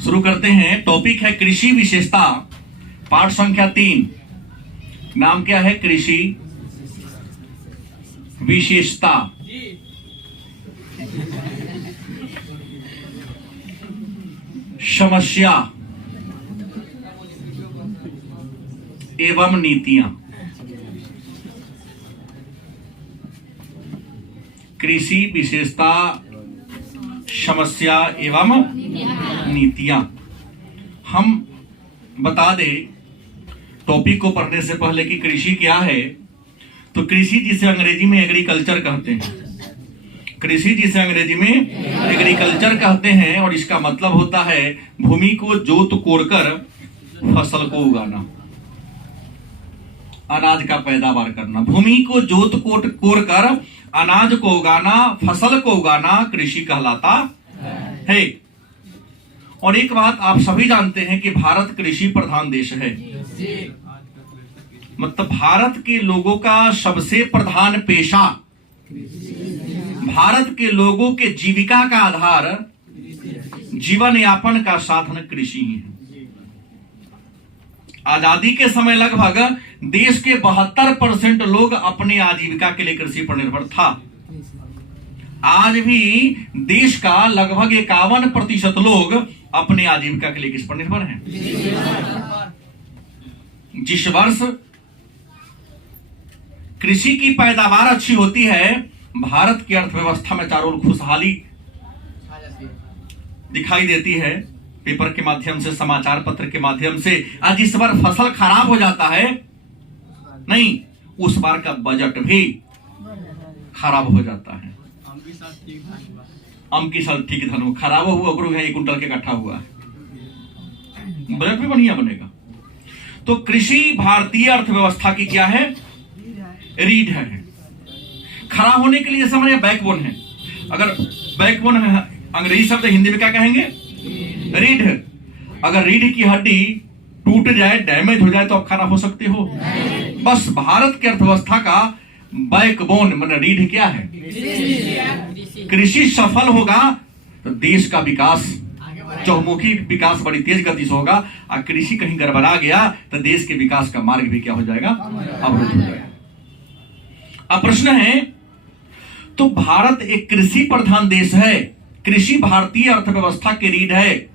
शुरू करते हैं। टॉपिक है कृषि विशेषता, पाठ संख्या 3। नाम क्या है? कृषि विशेषता। समस्या एवं नीतियां। कृषि विशेषता, समस्या एवं नीतियां। हम बता दें टॉपिक को पढ़ने से पहले कि कृषि क्या है। तो कृषि जिसे अंग्रेजी में एग्रीकल्चर कहते हैं, कृषि जिसे अंग्रेजी में एग्रीकल्चर कहते हैं, और इसका मतलब होता है भूमि को जोत कोड़कर फसल को उगाना, अनाज का पैदावार करना। भूमि को जोत कोड़कर अनाज को उगाना, फसल को उगाना कृषि कहलाता है। और एक बात आप सभी जानते हैं कि भारत कृषि प्रधान देश है। मतलब भारत के लोगों का सबसे प्रधान पेशा, भारत के लोगों के जीविका का आधार, जीवन यापन का साधन कृषि ही है। आजादी के समय लगभग देश के 72% लोग अपने आजीविका के लिए कृषि पर निर्भर था। आज भी देश का लगभग 51% लोग अपने आजीविका के लिए किस पर निर्भर हैं? जिस वर्ष कृषि की पैदावार अच्छी होती है, भारत की अर्थव्यवस्था में चारों ओर खुशहाली दिखाई देती है। पेपर के माध्यम से, समाचार पत्र के माध्यम से। आज जिस बार फसल खराब हो जाता है, नहीं, उस बार का बजट भी खराब हो जाता है। अमकी साल ठीक धन खराब हुआ, 1 कुंटल के इकट्ठा हुआ है, बजट भी बढ़िया बनेगा। तो कृषि भारतीय अर्थव्यवस्था की क्या है? रीढ़ है। खड़ा होने के लिए समझिए बैकबोन है। अगर बैकबोन है, अंग्रेजी शब्द हिंदी में क्या कहेंगे? रीढ़। अगर रीढ़ की हड्डी टूट जाए, डैमेज हो जाए, तो आप खड़ा हो सकते हो? बस भारत की अर्थव्यवस्था का बैकबोन मतलब रीढ़ क्या है? कृषि सफल होगा तो देश का विकास, चहुमुखी विकास बड़ी तेज गति से होगा। और कृषि कहीं गड़बड़ा गया तो देश के विकास का मार्ग भी क्या हो जाएगा? अवरुद्ध हो जाएगा। अब प्रश्न है, तो भारत एक कृषि प्रधान देश है, कृषि भारतीय अर्थव्यवस्था की रीढ़ है।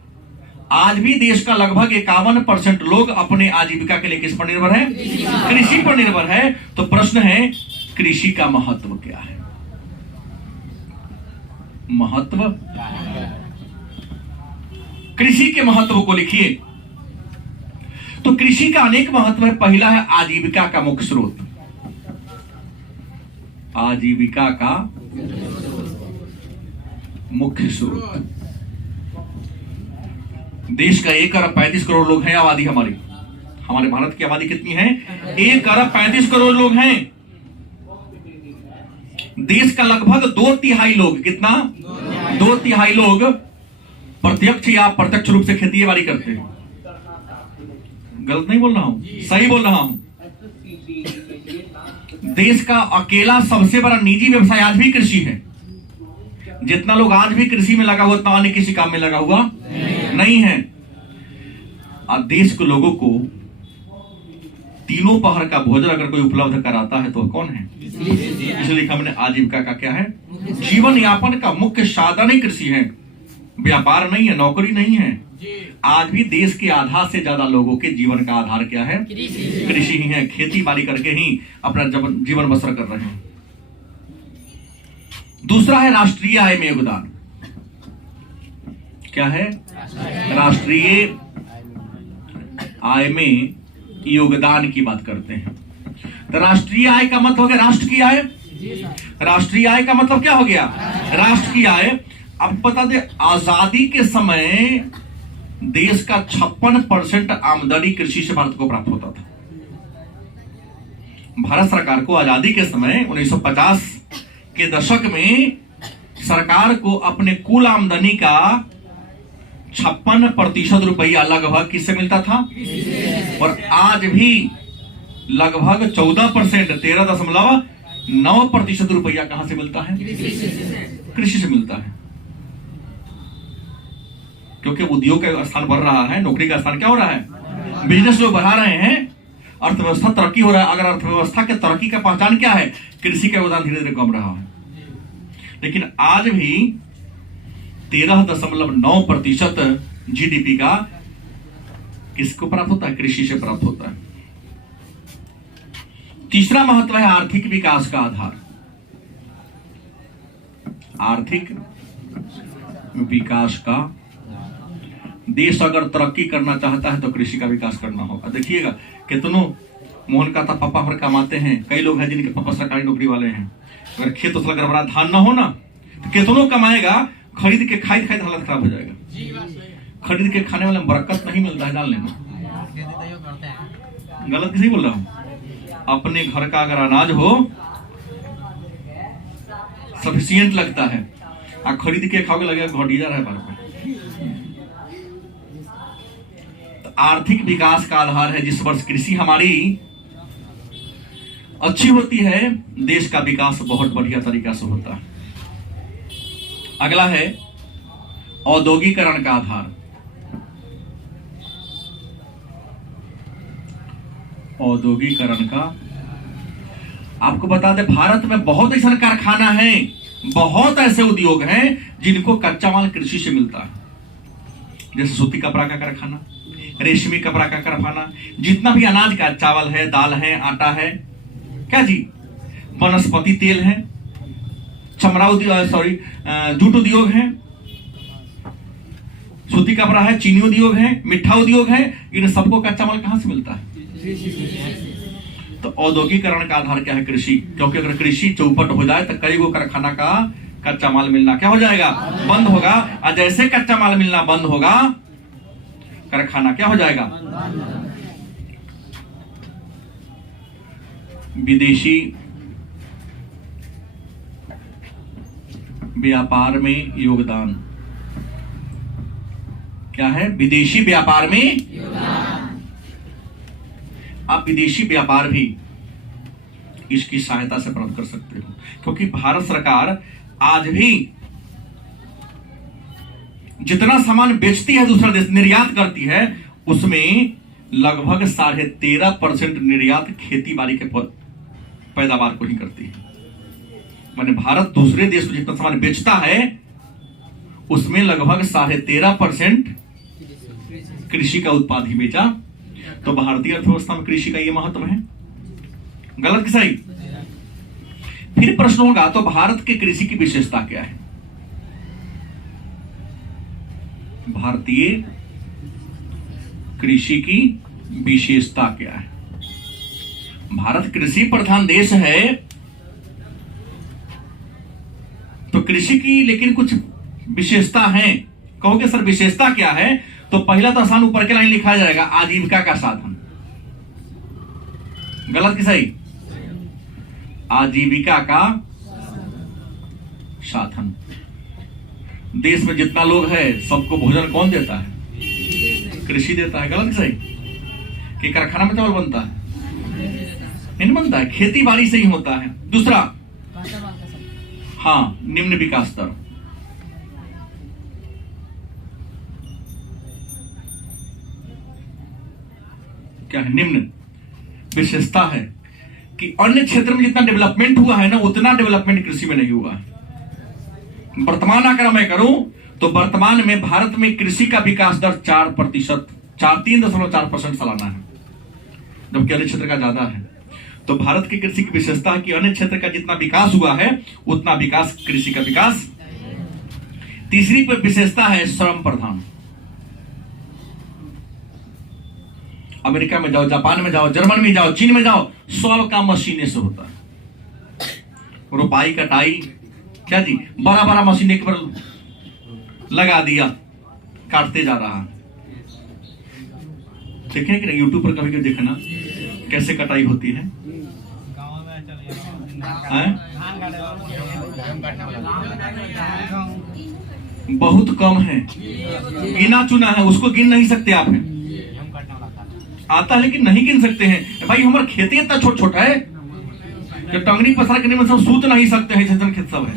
आज भी देश का लगभग 51% लोग अपने आजीविका के लिए किस पर निर्भर है? कृषि पर निर्भर है। तो प्रश्न है, कृषि का महत्व क्या है? महत्व, कृषि के महत्व को लिखिए। तो कृषि का अनेक महत्व है। पहला है आजीविका का मुख्य स्रोत। आजीविका का मुख्य स्रोत। देश का 1,35 करोड़ लोग हैं आबादी हमारी। हमारे भारत की आबादी कितनी है? 1,35 करोड़ लोग हैं। देश का लगभग 2/3 लोग, कितना? 2/3 लोग प्रत्यक्ष या प्रत्यक्ष रूप से खेती बाड़ी करते हैं। गलत नहीं बोल रहा हूं, सही बोल रहा हूं। देश का अकेला सबसे बड़ा निजी व्यवसाय आज भी कृषि है। जितना लोग आज भी कृषि में लगा हुआ, उतना अन्य किसी काम में लगा हुआ नहीं है। और देश के लोगों को तीनों पहर का भोजन अगर कोई उपलब्ध कराता है तो कौन है? इसलिए हमने आजीविका का क्या है? जीवन यापन का मुख्य साधन ही कृषि है। व्यापार नहीं है, नौकरी नहीं है। आज भी देश के आधा से ज्यादा लोगों के जीवन का आधार क्या है? कृषि ही है। खेती बाड़ी करके ही अपना जीवन बसर कर रहे हैं। दूसरा है राष्ट्रीय आय में योगदान। क्या है? राष्ट्रीय आय में योगदान की बात करते हैं। तो राष्ट्रीय आय का मतलब हो गया राष्ट्र की आय। राष्ट्रीय आय का मतलब क्या हो गया? राष्ट्र की आय। अब बता दे, आजादी के समय देश का 56% आमदनी कृषि से भारत को प्राप्त होता था। भारत सरकार को आजादी के समय 1950 के दशक में सरकार को अपने कुल आमदनी का 56% रुपया लगभग किससे मिलता था? और आज भी लगभग 14%, 13.9% रुपया कहां से मिलता है? कृषि से मिलता है। क्योंकि उद्योग का स्थान बढ़ रहा है, नौकरी का स्थान क्या हो रहा है, बिजनेस लोग बढ़ा रहे हैं, अर्थव्यवस्था तरक्की हो रहा है। अगर अर्थव्यवस्था के तरक्की का पहचान क्या है, कृषि का योगदान धीरे धीरे कम रहा है। लेकिन आज भी 13.9% जीडीपी का किसको प्राप्त होता है, कृषि से प्राप्त होता है। तीसरा महत्व है आर्थिक विकास का आधार। आर्थिक विकास का, देश अगर तरक्की करना चाहता है तो कृषि का विकास करना होगा। देखिएगा कितनों, मोहन का था पापा हमारे कमाते हैं, कई लोग हैं जिनके पापा सरकारी नौकरी वाले हैं, अगर खेत उसका गड़बड़ा धान ना हो ना तो कितनों कमाएगा, खरीद के खाई खाई हालत खराब हो जाएगा। खरीद के खाने वाले में बरकत नहीं मिलता है डालने में। गलत किसी बोल रहा हूं? अपने घर का अगर अनाज हो सफिशियंट लगता है, और खरीद के खाओगे लगेगा घटी जा रहा है बार बार। तो आर्थिक विकास का आधार है, जिस वर्ष कृषि हमारी अच्छी होती है, देश का विकास बहुत बढ़िया तरीका से होता है। अगला है औद्योगिकरण का आधार। औद्योगिकरण का, आपको बता दें भारत में बहुत ऐसा कारखाना है, बहुत ऐसे उद्योग हैं जिनको कच्चा माल कृषि से मिलता है। जैसे सूती कपड़ा का कारखाना, रेशमी कपड़ा का कारखाना, जितना भी अनाज का, चावल है, दाल है, आटा है, क्या जी, वनस्पति तेल है, चमड़ा उद्योग, जूट उद्योग है, सूती कपड़ा है, चीनी उद्योग है, मिठा उद्योग है, इन सबको कच्चा माल कहां से मिलता है? तो औद्योगिकरण का आधार क्या है? कृषि। क्योंकि अगर कृषि चौपट हो जाए तो कई गो कारखाना का कच्चा माल मिलना क्या हो जाएगा? बंद होगा। और जैसे कच्चा माल मिलना बंद होगा, कारखाना क्या हो जाएगा? विदेशी व्यापार में योगदान क्या है? विदेशी व्यापार में योगदान। आप विदेशी व्यापार भी इसकी सहायता से प्राप्त कर सकते हो, क्योंकि भारत सरकार आज भी जितना सामान बेचती है दूसरा देश, निर्यात करती है, उसमें लगभग 13.5% निर्यात खेती बाड़ी के पैदावार को ही करती है। माने भारत दूसरे देश को जितना सामान बेचता है उसमें लगभग 13.5% कृषि का उत्पाद ही बेचा। तो भारतीय अर्थव्यवस्था में कृषि का यह महत्व है। गलत कि सही? फिर प्रश्न होगा तो भारत के कृषि की विशेषता क्या है? भारतीय कृषि की विशेषता क्या है? भारत कृषि प्रधान देश है, तो कृषि की लेकिन कुछ विशेषता है। कहोगे सर विशेषता क्या है? तो पहला तो आसान ऊपर के लाइन लिखा जाएगा, आजीविका का साधन। गलत कि सही? आजीविका का साधन। देश में जितना लोग है सबको भोजन कौन देता है? कृषि देता है। गलत कि सही? कि कारखाना में चावल बनता है? नहीं बनता है, खेती बाड़ी से ही होता है। दूसरा, हाँ, निम्न विकास दर। क्या है? निम्न विशेषता है कि अन्य क्षेत्र में जितना डेवलपमेंट हुआ है ना, उतना डेवलपमेंट कृषि में नहीं हुआ है। वर्तमान अगर मैं करूं तो वर्तमान में भारत में कृषि का विकास दर 3.4% सालाना है, जबकि अन्य क्षेत्र का ज्यादा है। तो भारत की कृषि की विशेषता है कि अन्य क्षेत्र का जितना विकास हुआ है उतना विकास कृषि का विकास। तीसरी पर विशेषता है श्रम प्रधान। अमेरिका में जाओ, जापान में जाओ, जर्मन में जाओ, चीन में जाओ, सब काम मशीनें से होता है। रोपाई कटाई, क्या जी, बड़ा बड़ा मशीन एक बार लगा दिया, काटते जा रहा है। देखें कि यूट्यूब पर कभी कभी देखना कैसे कटाई होती है। बहुत कम है, गिना चुना है, उसको गिन नहीं सकते आप। हैं आता है लेकिन नहीं गिन सकते हैं। भाई हमारा खेती इतना छोटा छोटा है कि टंगनी पसार करने में सब सूत नहीं सकते हैं। खेत सब है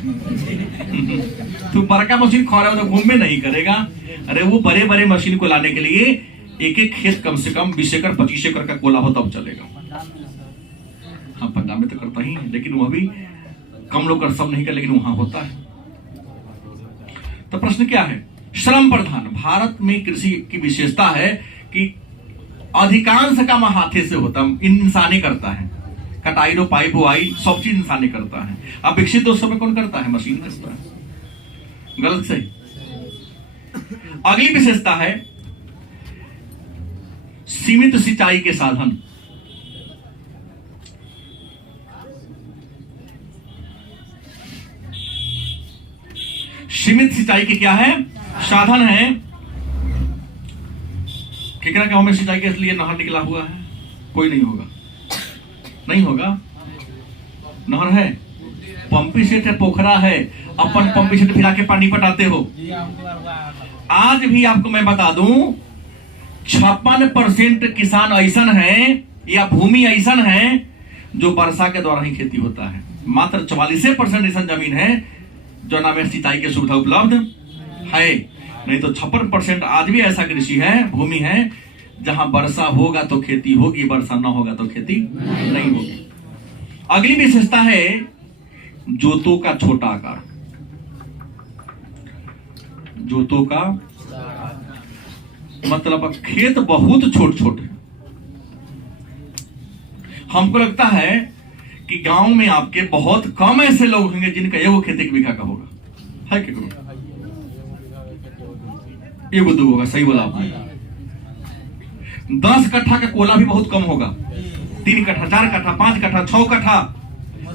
तो बड़का मशीन खड़ा तो घूम में नहीं करेगा। अरे वो बड़े बड़े मशीन को लाने के लिए एक एक खेत कम से कम 20 एकड़ 25 एकड़ का कोला हो तब चलेगा। हाँ पंजाब में तो करता ही है, लेकिन वह भी कम लोग कर सब नहीं कर, लेकिन वहां होता है। तो प्रश्न क्या है? श्रम प्रधान भारत में कृषि की विशेषता है कि अधिकांश काम हाथे से होता है, इंसान करता है। कटाई रोपाई बुआई सब चीज इंसान करता है। अब विकसित देशों में कौन करता है? मशीन करता है। गलत सही। अगली विशेषता है सीमित सिंचाई के साधन। सीमित सिंचाई के क्या है? साधन है। केकरा गांव में सिंचाई के लिए नहर निकला हुआ है? कोई नहीं होगा, नहीं होगा। नहर है, पंपी सेट है, पोखरा है, अपन पंपी सेट फिरा के पानी पटाते हो। आज भी आपको मैं बता दूं 56% किसान ऐसन है या भूमि ऐसन है जो वर्षा के द्वारा ही खेती होता है। मात्र 44% ऐसा जमीन है जो ना में सिंचाई की सुविधा उपलब्ध है। नहीं तो 56% आज भी ऐसा कृषि है, भूमि है जहां वर्षा होगा तो खेती होगी, वर्षा ना होगा तो खेती नहीं होगी। अगली विशेषता है जोतों का छोटा आकार। जोतों का मतलब खेत बहुत छोटे छोटे। हमको लगता है कि गांव में आपके बहुत कम ऐसे लोग होंगे जिनका एगो खेत 1 बीघा का होगा। है क्या? एगो दो होगा। सही बोला आपने। 10 कट्ठा का कोला भी बहुत कम होगा। 3 कट्ठा 4 कट्ठा 5 कट्ठा 6 कट्ठा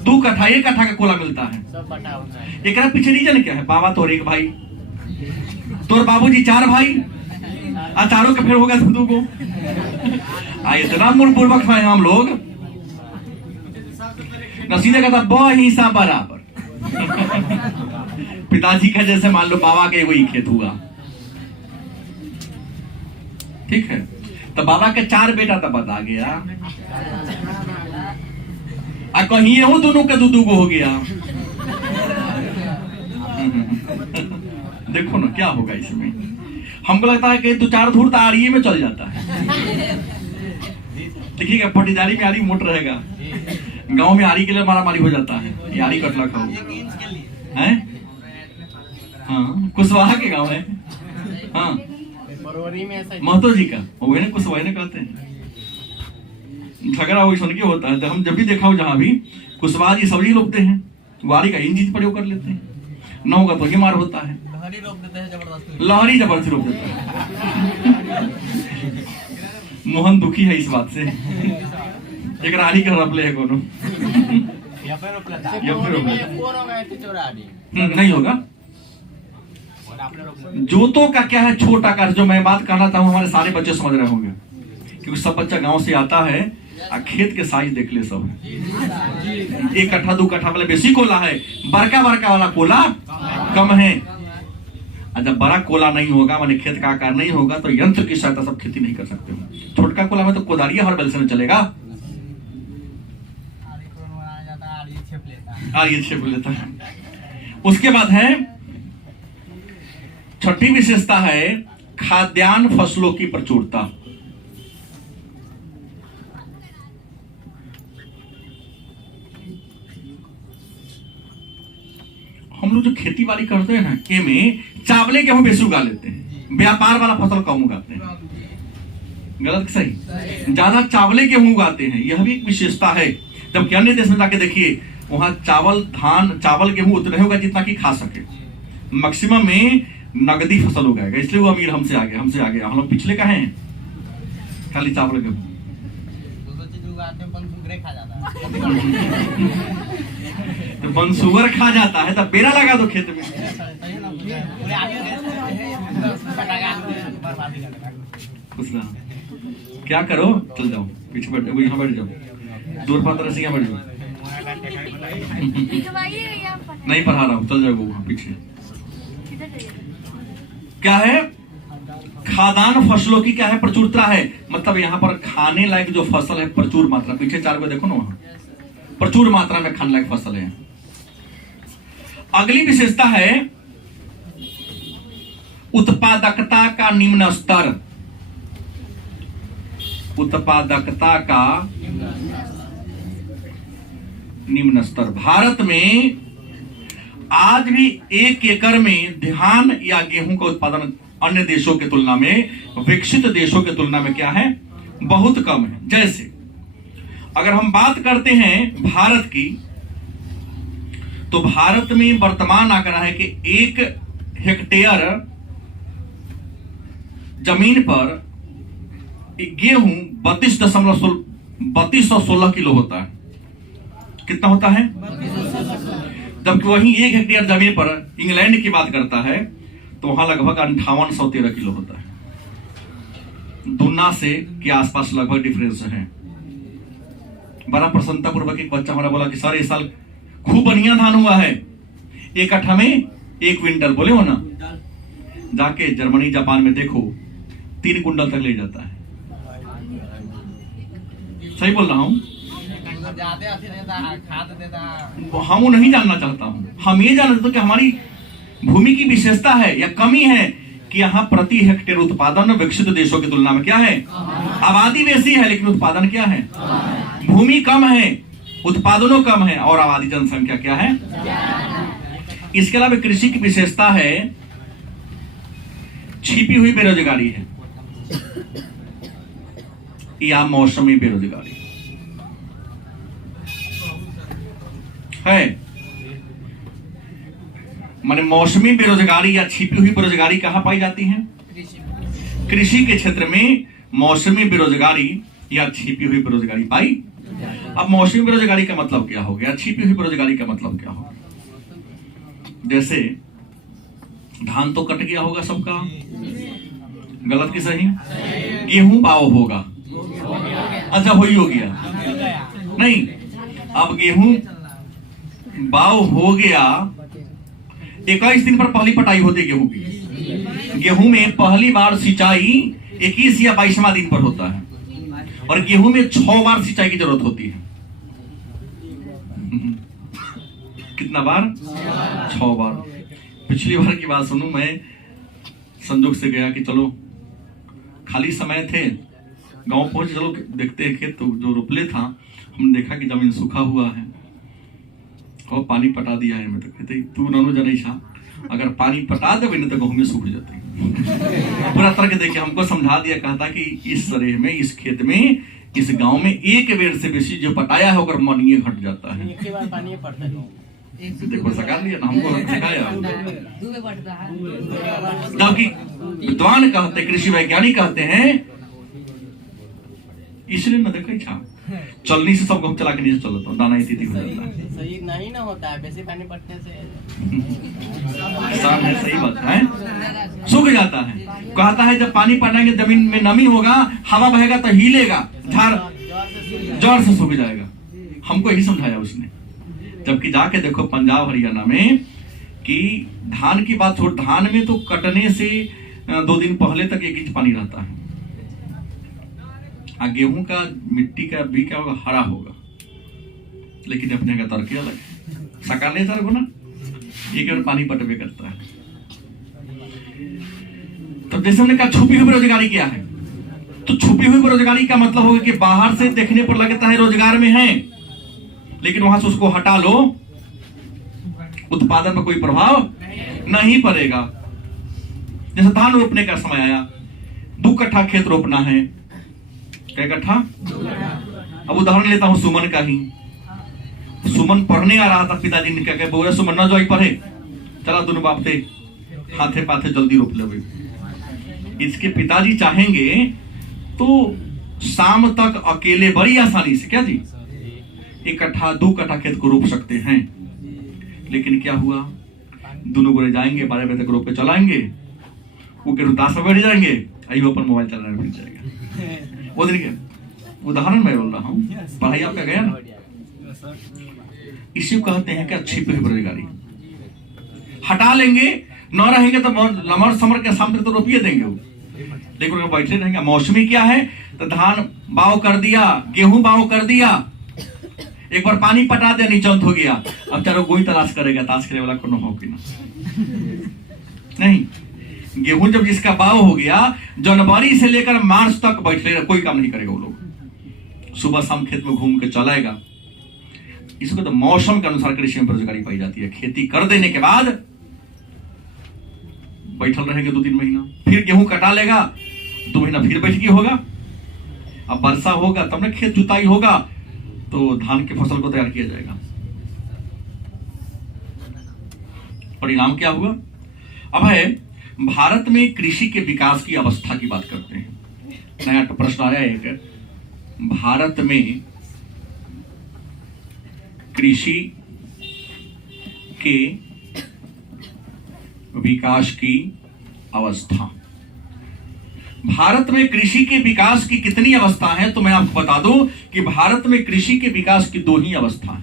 2 कट्ठा 1 कट्ठा का कोला मिलता है। एक पीछे रीजन क्या है? बाबा तोर 1 भाई, तोर बाबूजी 4 भाई, आ चारों का फिर होगा 2 को। इतना मूलपूर्वक है हम लोग। नसीने का था हिस्सा बराबर। पिताजी का जैसे मान लो बाबा के वही खेत हुआ, ठीक है। तो बाबा के 4 बेटा तब बता गया, कहीं हो दोनों का 2 को हो गया। देखो ना क्या होगा इसमें। हमको लगता है कि 2-4 धूर तो आड़िए में चल जाता है। देखिएगा पटीदारी में आड़ी मोट रहेगा, गांव में आड़ी के लिए मारामारी हो जाता है। आड़ी कटला खाओ है। हाँ कुशवाहा के गांव है। हाँ महतो जी का वही ना कुशवाहा ने कहते हैं। झगड़ा वही सुन के होता है। हम जब भी देखा हो जहां भी कुशवाहा जी सब्जी रोकते हैं, वारी का इन चीज प्रयोग कर लेते हैं। न होगा तो ये मार होता है। लहरी रोक देते हैं जबरदस्ती। लहरी जबरदस्ती रोक देते हैं। मोहन दुखी है इस बात से। एक रानी का रपले है कोनो नहीं होगा। जोतों का क्या है? छोटा आकार। जो मैं बात करना चाहूँ हमारे सारे बच्चे समझ रहे होंगे, क्योंकि सब बच्चा गांव से आता है। खेत के साइज देख ले सब। 1 कट्ठा 2 कट्ठा वाला बेसी कोला है, बड़का बड़का वाला कोला कम है। जब बड़ा कोला नहीं होगा माने खेत का आकार नहीं होगा तो यंत्र की सहायता सब खेती नहीं कर सकते हो। छोटका कोला में तो कोदारिया हर बैल से चलेगा। आड़ी छेप लेता है। उसके बाद है छठी विशेषता है खाद्यान्न फसलों की प्रचुरता। हम लोग जो खेती बाड़ी करते हैं ना, के में चावले गेहूं बेसी उगा लेते हैं, व्यापार वाला फसल कम उगाते हैं। गलत सही? ज्यादा चावले गेहूं उगाते हैं, यह भी एक विशेषता है। जबकि अन्य देश में जाके देखिए वहां चावल गेहूं उतने होगा जितना कि खा सके। मैक्सिमम में नगदी फसल उगाएगा, इसलिए वो अमीर हमसे आगे हम लोग पिछले कहे हैं। खाली चावल गेहूं तो बनसुअर खा जाता है, तब बेरा लगा दो खेत में। कुछ ना क्या करो, चल जाओ पीछे बैठ जाओ, यहाँ बैठ जाओ, दूर पात्र से यहाँ बैठ जाओ। नहीं पढ़ा रहा हूँ, चल जाओ वहां पीछे। क्या है? खाद्यान्न फसलों की क्या है? प्रचुरता है। मतलब यहाँ पर खाने लायक जो फसल है प्रचुर मात्रा। पीछे 4 को देखो ना, वहां प्रचुर मात्रा में खाने लायक फसल है। अगली विशेषता है उत्पादकता का निम्न स्तर। उत्पादकता का निम्न स्तर। भारत में आज भी 1 एकड़ में धान या गेहूं का उत्पादन अन्य देशों की तुलना में, विकसित देशों की तुलना में क्या है, बहुत कम है। जैसे अगर हम बात करते हैं भारत की, तो भारत में वर्तमान आंकड़ा है कि 1 हेक्टेयर जमीन पर गेहूं 32.16 किलो होता है। कितना होता है? जबकि वहीं 1 हेक्टेयर जमीन पर इंग्लैंड की बात करता है तो वहां लगभग 5813 किलो होता है। दुना से के आसपास लगभग डिफरेंस है। बड़ा प्रसन्नता पूर्वक एक बच्चा हमारा बोला कि सर इस साल खूब बढ़िया धान हुआ है, 1 कट्ठा में 1 क्विंटल। बोले हो ना, जाके जर्मनी जापान में देखो 3 कुंटल तक ले जाता है। सही बोल रहा हूं? हम वो नहीं जानना चाहता हूं, हम ये जानना चाहते हैं कि हमारी भूमि की विशेषता है या कमी है कि यहाँ प्रति हेक्टेयर उत्पादन विकसित देशों की तुलना में क्या है, आबादी बेसी है लेकिन उत्पादन क्या है, भूमि कम है, उत्पादनों कम है और आबादी जनसंख्या क्या है। इसके अलावा कृषि की विशेषता है छिपी हुई बेरोजगारी है या मौसमी बेरोजगारी है। माने मौसमी बेरोजगारी या छिपी हुई बेरोजगारी कहां पाई जाती है? कृषि के क्षेत्र में मौसमी बेरोजगारी या छिपी हुई बेरोजगारी पाई। अब मौसमी बेरोजगारी का मतलब क्या हो गया, छिपी हुई बेरोजगारी का मतलब क्या हो गया? जैसे धान तो कट गया होगा सबका, गलत की सही? गेहूं बाव होगा, अच्छा हो ही हो गया नहीं। अब गेहूं बाव हो गया, 21 दिन पर पहली पटाई होती है गेहूं की। गेहूं में पहली बार सिंचाई 21 या 22वां दिन पर होता है और गेहूं में 6 बार सिंचाई की जरूरत होती है। कितना बार? 6 बार। पिछली बार की बात सुनूं, मैं संजोग से गया कि चलो खाली समय थे, गांव पहुंच, चलो देखते हैं खेत। तो जो रुपले था हमने देखा कि जमीन सूखा हुआ है और पानी पटा दिया है। मैं तो कहते तू ननो जनी छा, अगर पानी पटा दे नहीं तो गेहूं में सूख जाते। पूरा तरह के देखे हमको समझा दिया, कहता कि इस तरह में, इस खेत में, इस गांव में 1 बेर से बेसी जो पटाया है अगर मनिए घट जाता है। देखो सका लिया ना, हमको सिखाया। जबकि विद्वान कहते, कृषि वैज्ञानिक कहते हैं इसलिए न देखो छा चलनी से सब गेहूं चला के नीचे चलता हूँ, दाना इतनी हो जाता है। सही नहीं ना होता है, बेसी पानी पड़ने से सामने सही बात है, सूख जाता है। कहता है जब पानी पड़ेंगे जमीन में नमी होगा, हवा बहेगा तो हिलेगा, झाड़ जोर से सूख जाएगा। हमको यही समझाया उसने। जबकि जाके देखो पंजाब हरियाणा में कि धान की बात छोड़, धान में तो कटने से 2 दिन पहले तक 1 इंच पानी रहता है। गेहूं का मिट्टी का भी क्या होगा, हरा होगा, लेकिन अपने का तर्क अलग है। सकाले तर्क ना, एक बार पानी पटवे करता है। तो जैसे हमने कहा छुपी हुई बेरोजगारी क्या है, तो छुपी हुई बेरोजगारी का मतलब होगा कि बाहर से देखने पर लगता है रोजगार में है, लेकिन वहां से उसको हटा लो, उत्पादन में कोई प्रभाव नहीं पड़ेगा। जैसे धान रोपने का समय आया, 2 कट्ठा खेत रोपना है, क्या कट्ठा? अब उदाहरण लेता हूं सुमन का ही। सुमन पढ़ने आ रहा था, पिताजी ने क्या बोले, सुमन ना जो पढ़े, चला दोनों बाप थे हाथे पाथे जल्दी रोप ले। इसके पिताजी चाहेंगे तो शाम तक अकेले बड़ी आसानी से क्या जी 1 कट्ठा 2 कट्ठा खेत को रोप सकते हैं। लेकिन क्या हुआ, दोनों गोरे जाएंगे, 12 बजे तक रोप पे चलाएंगे, वो के रुतास में बैठ जाएंगे, आई वो अपन मोबाइल चलाने मिल जाएगा। वो दिन क्या उदाहरण मैं बोल रहा हूँ, पढ़ाई आपका गया ना। इसी को कहते हैं कि छिपी हुई बेरोजगारी। हटा लेंगे, न रहेंगे तो लमर समर के सामने तो रोपिए देंगे वो, लेकिन अगर बैठे रहेंगे। मौसमी क्या है, तो धान बाव कर दिया, गेहूं बाव कर दिया, एक बार पानी पटा दिया नीचंत हो गया, अब चारों कोई तलाश करेगा ताश खेले वाला कोनो हो कि ना? नहीं। गेहूं जब जिसका बाव हो गया, जनवरी से लेकर मार्च तक बैठे कोई काम नहीं करेगा वो लोग, सुबह शाम खेत में घूम के चलाएगा। इसको तो मौसम के अनुसार कृषि में बेरोजगारी पाई जाती है। खेती कर देने के बाद बैठल रहेंगे 2-3 महीना, फिर गेहूं कटा लेगा, 2 महीना फिर बैठ के होगा। अब वर्षा होगा तब ना खेत जुताई होगा, तो धान की फसल को तैयार किया जाएगा। परिणाम क्या हुआ? अब है भारत में कृषि के विकास की अवस्था की बात करते हैं। नया प्रश्न आया एक, भारत में कृषि के विकास की अवस्था। भारत में कृषि के विकास की कितनी अवस्था है? तो मैं आपको बता दूं कि भारत में कृषि के विकास की 2 ही अवस्था है।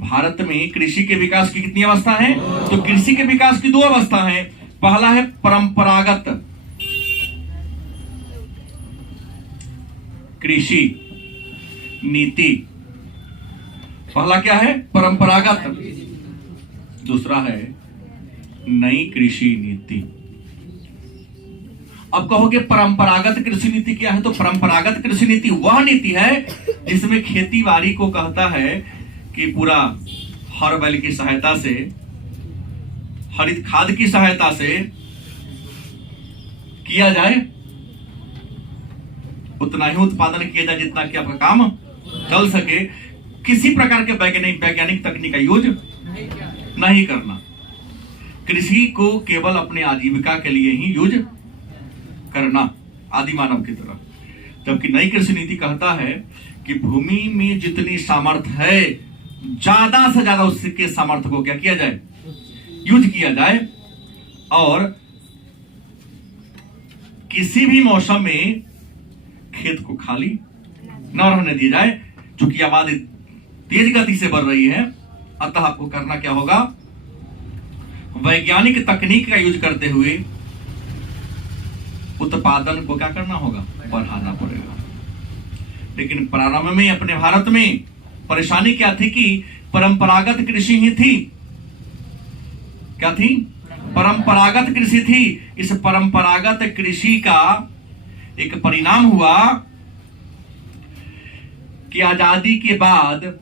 भारत में कृषि के विकास की कितनी अवस्था है? तो कृषि के विकास की 2 अवस्था है। पहला है परंपरागत कृषि नीति। पहला क्या है? परंपरागत। दूसरा है नई कृषि नीति। अब कहोगे परंपरागत कृषि नीति क्या है? तो परंपरागत कृषि नीति वह नीति है जिसमें खेती बाड़ी को कहता है कि पूरा हर बैल की सहायता से, हरित खाद की सहायता से किया जाए, उतना ही उत्पादन किया जाए जितना कि आपका काम चल सके। किसी प्रकार के वैज्ञानिक तकनीक का यूज नहीं करना। कृषि को केवल अपने आजीविका के लिए ही यूज करना, आदि मानव की तरह। जबकि नई कृषि नीति कहता है कि भूमि में जितनी सामर्थ्य है, ज्यादा से ज्यादा उसके सामर्थ्य को क्या किया जाए? यूज किया जाए, और किसी भी मौसम में खेत को खाली न रहने दिया जाए। चूंकि आबादी तेज गति से बढ़ रही है, अतः आपको करना क्या होगा? वैज्ञानिक तकनीक का यूज करते हुए उत्पादन को क्या करना होगा? बढ़ाना पड़ेगा। लेकिन प्रारंभ में अपने भारत में परेशानी क्या थी कि परंपरागत कृषि ही थी। क्या थी? परंपरागत कृषि थी। इस परंपरागत कृषि का एक परिणाम हुआ कि आजादी के बाद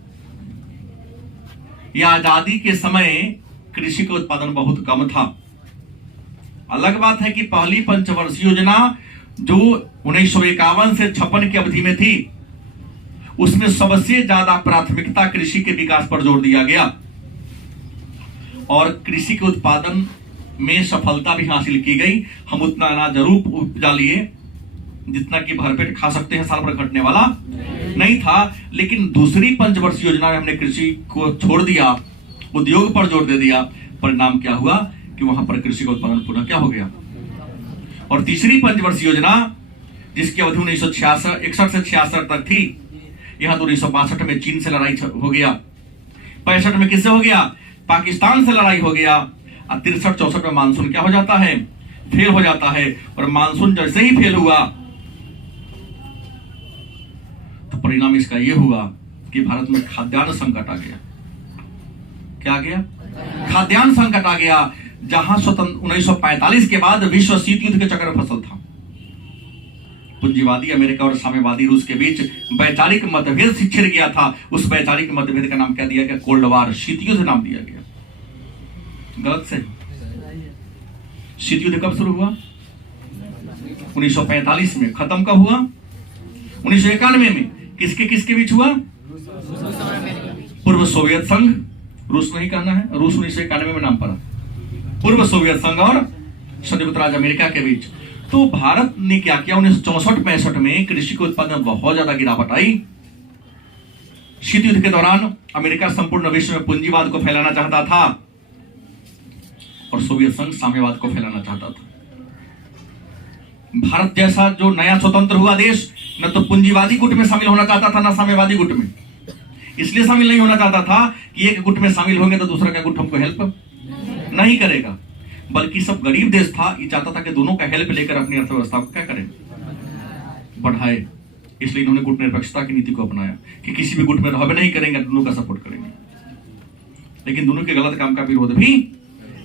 या आजादी के समय कृषि का उत्पादन बहुत कम था। अलग बात है कि पहली पंचवर्षीय योजना जो 1951 से 56 की अवधि में थी, उसमें सबसे ज्यादा प्राथमिकता कृषि के विकास पर जोर दिया गया और कृषि के उत्पादन में सफलता भी हासिल की गई। हम उतना अनाज जरूर उपजा लिए जितना कि भरपेट खा सकते हैं, साल भर घटने वाला नहीं था। लेकिन दूसरी पंचवर्षीय योजना में हमने कृषि को छोड़ दिया, उद्योग पर जोर दे दिया। परिणाम क्या हुआ कि वहां पर कृषि का उत्पादन पुनः क्या हो गया। और तीसरी पंचवर्षीय योजना जिसकी अवधि 1961 से 66 तक थी, यहां तो 1962 में चीन से लड़ाई हो गया, 65 में किससे हो गया? पाकिस्तान से लड़ाई हो गया, और 63-64 में मानसून क्या हो जाता है? फेल हो जाता है। और मानसून जैसे ही फेल हुआ तो परिणाम इसका यह हुआ कि भारत में खाद्यान्न संकट आ गया। क्या आ गया? खाद्यान्न संकट आ गया। जहां 1945 के बाद विश्व शीत युद्ध के चक्कर में फसल था। पूंजीवादी अमेरिका और साम्यवादी रूस के बीच वैचारिक मतभेद छिड़ गया था। उस वैचारिक मतभेद का नाम क्या दिया गया? कोल्ड वार, शीत युद्ध नाम दिया गया। गलत से। शीत युद्ध कब शुरू हुआ? 1945 में। खत्म कब हुआ? 1991 में। किसके किसके बीच हुआ? पूर्व सोवियत संघ, रूस नहीं कहना है, रूस 1991 में नाम पड़ा, पूर्व सोवियत संघ और संयुक्त राज्य अमेरिका के बीच। तो भारत ने क्या किया? 1964-65 में कृषि के उत्पादन में बहुत ज्यादा गिरावट आई। शीत युद्ध के दौरान अमेरिका संपूर्ण विश्व में पूंजीवाद को फैलाना चाहता था और सोवियत संघ साम्यवाद को फैलाना चाहता था। भारत जैसा जो नया स्वतंत्र हुआ देश न तो पूंजीवादी गुट में शामिल होना चाहता था, न साम्यवादी गुट में। इसलिए शामिल नहीं होना चाहता था कि एक गुट में शामिल होंगे तो दूसरा का गुट हमको हेल्प नहीं करेगा, बल्कि सब गरीब देश था, ये चाहता था कि दोनों का हेल्प लेकर अपनी अर्थव्यवस्था को क्या करें? बढ़ाए। इसलिए इन्होंने गुट निरपेक्षता की नीति को अपनाया कि किसी भी गुट में रहबे नहीं करेंगे, दोनों का सपोर्ट करेंगे, लेकिन दोनों के गलत काम का विरोध भी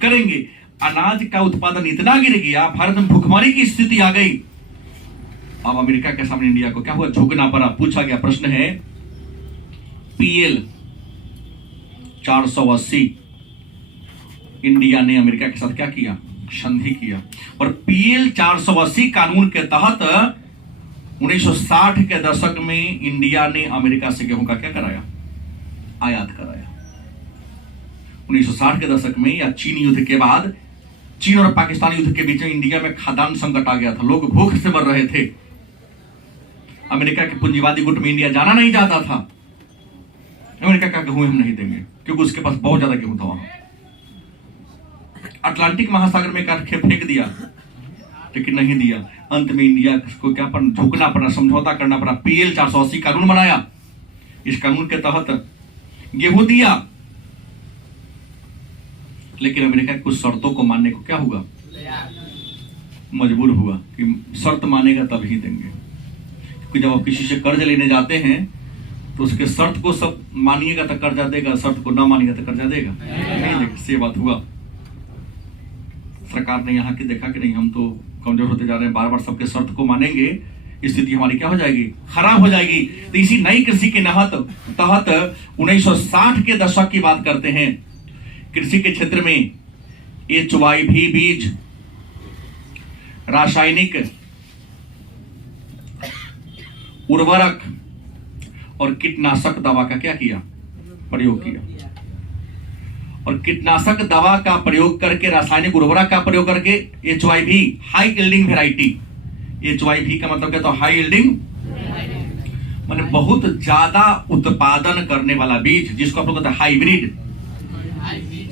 करेंगे। अनाज का उत्पादन इतना गिर गया, भारत में भूखमरी की स्थिति आ गई। अब अमेरिका के सामने इंडिया को क्या हुआ, झुकना पड़ा। पूछा गया प्रश्न है, PL 480 इंडिया ने अमेरिका के साथ क्या किया, संधि किया, और PL 480 कानून के तहत 1960 के दशक में इंडिया ने अमेरिका से गेहूं का क्या कराया, आयात कराया। 1960 के दशक में या चीन युद्ध के बाद, चीन और पाकिस्तान युद्ध के बीच में इंडिया में खाद्यान्न संकट आ गया था, लोग भूख से मर रहे थे। अमेरिका के पूंजीवादी गुट में इंडिया जाना नहीं चाहता था। अमेरिका का गेहूं हम नहीं देंगे, क्योंकि उसके पास बहुत ज्यादा गेहूं था। वहां अटलांटिक महासागर में करके फेंक दिया, लेकिन नहीं दिया। अंत में इंडिया को क्या पर झुकना पड़ा, समझौता करना पड़ा। PL 480 कानून बनाया। इस कानून के तहत गेहूं दिया, लेकिन अमेरिका की कुछ शर्तों को मानने को क्या हुआ, मजबूर हुआ कि शर्त मानेगा तब ही देंगे। क्योंकि जब आप किसी से कर्ज लेने जाते हैं तो उसके शर्त को सब मानिएगा तो कर्जा देगा, शर्त को ना मानिएगा तो कर्जा देगा नहीं देगा। से बात हुआ। सरकार ने यहाँ की देखा कि नहीं, हम तो कमजोर होते जा रहे हैं, बार बार सबके शर्त को मानेंगे, स्थिति हमारी क्या हो जाएगी, खराब हो जाएगी। तो इसी नई कृषि के तहत 1960 के दशक की बात करते हैं। कृषि के क्षेत्र में HYV बीज, रासायनिक उर्वरक और कीटनाशक दवा का क्या किया, प्रयोग किया। और कीटनाशक दवा का प्रयोग करके, रासायनिक उर्वरक का प्रयोग करके HYV high yielding variety, HYV का मतलब क्या, तो हाई यील्डिंग माने बहुत ज्यादा उत्पादन करने वाला बीज, जिसको आप लोग कहते हैं हाइब्रिड।